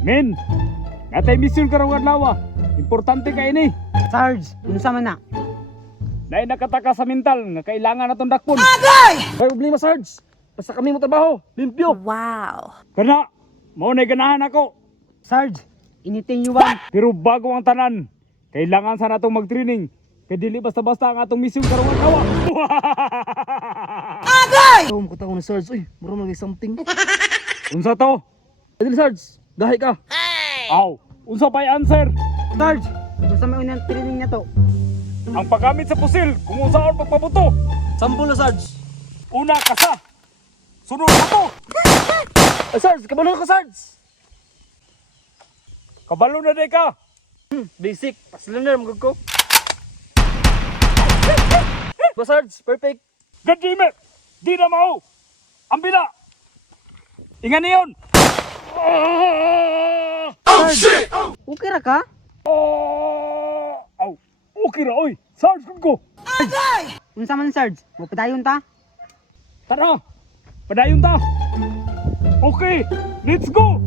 Men, natay mission karong adlaw. Importante kay ini. Sarge, unsa man na? Nay nakataka sa mental nga kailangan natong dakpon. May problema, Sarge. Basta kami mo trabaho, limpyo. Wow. Kana, mao nay ganahan ako. Sarge, anything you want. Pero bago ang tanan, kailangan sa natong mag-training. Kay dili basta-basta ang atong mission karong adlaw. Ito mo katawa ni Sarge. Uy, marunong lagi something. Unsa to? Adil, Sarge. Dahi ka. Aw, unsa pa'y answer? Sarge, unsa may unang training na to? Ang paggamit sa pusil, kung unsaon pagpabuto. Sample na, Sarge. Una, kasa. Sunod na to. Ay, Sarge, kabalo ka, Sarge. Kabalo na day ka. Basic. Paslander, magod ko. Ba, Sarge, perfect. God damn it! Di na mao! Ang bila! Ingan niyon! Sarge, okay ra ka? Aw! Okay ra, oy! Sarge ko! Unsa man Sarge? Mupadayon ta? Tara! Padayon ta! Okay! Let's go!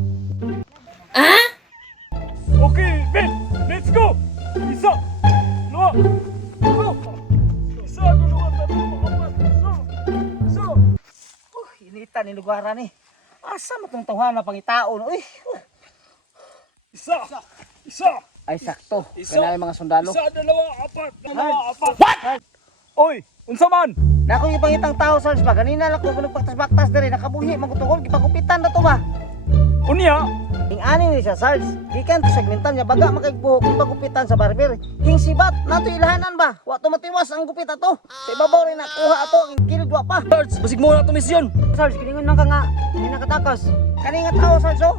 Okay, Ben! Let's go! Isa! Dua! Go! Isa! Dua! Tatlo! Apat! Isa! Initan ni lugaran eh. Asa matong tawhan na pangitaon. Uy. Isa! Isa! Ay, sakto. Isa. Kanay mga sundalo. Isa! Dalawa! Apat! Dalawa! Apat! What? Oy! Unsa man? Nako yung pangitang tao, Sarge ba? Kanina lang ko nagpaktas-baktas na rin. Nakabuhi, magutungol. Gipagupitan na to ba? Unya! Hing ani ni siya, Sarge. Gikan to segmentan niya. Baga makagbuhok yung pagupitan sa barber. Hing sibat. Nato ilahanan ba? Wa to matiwas ang gupit ato. Sa ibabaw rin nakuha ato. Ang kilidwa pa. Sarge, basig mo na to misyon. Sarge, kiningon lang ka nga. Hindi nakatakas. Kanina tao, Sarge, oh.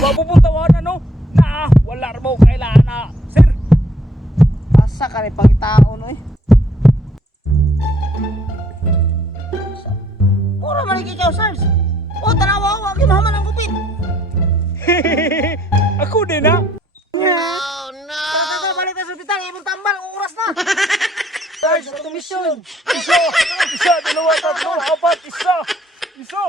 Mapupuntawan no? Na, wala rin mo kailangan na. Sir! Asa ka rin pangitaon, oy. Mura man ikaw, Sarge. O, tanawa ako. Aki mahaman ang gupit. Ako din ha? Tara, balik tayo sa ospital. Ibang tambal. Oras na. Sarge, ito misyon. Isa! Isa! Dalawa! Tatlo! Apat! Isa! Isa!